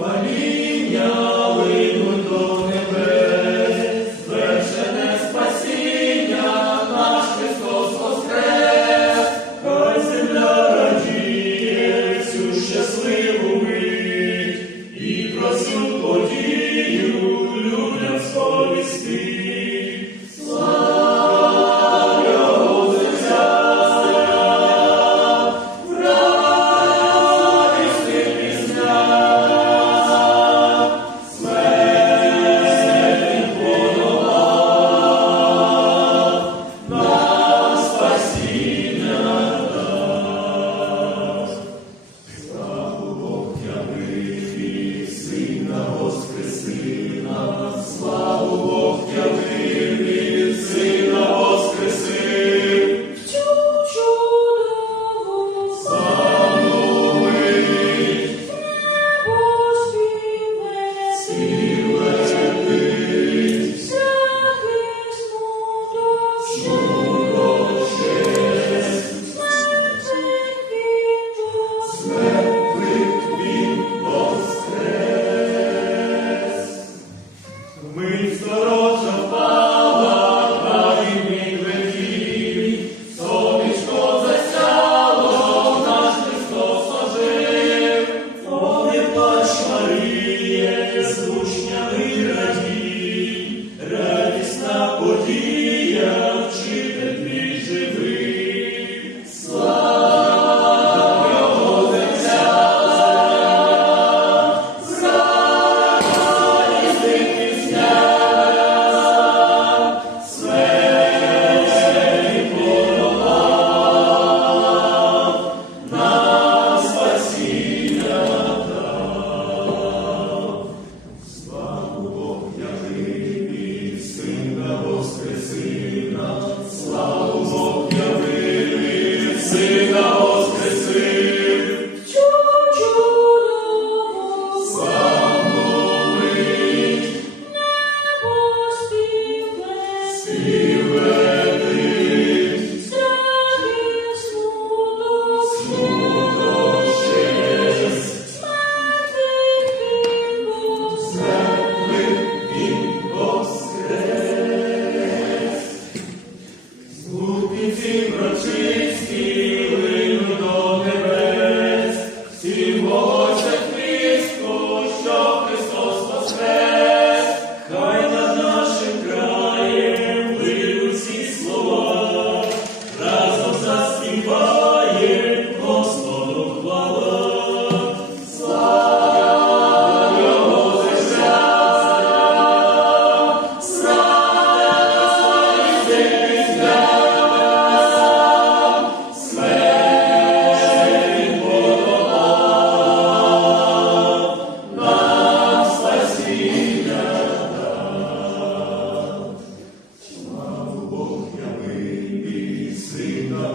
Maria.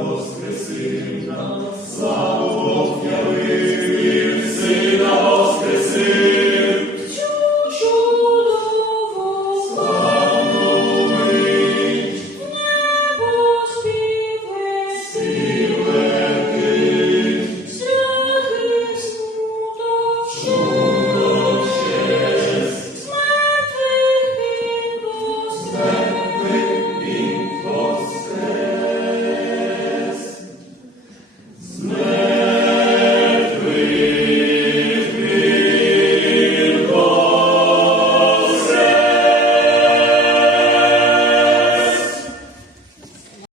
Воскресив нас, слава Богу.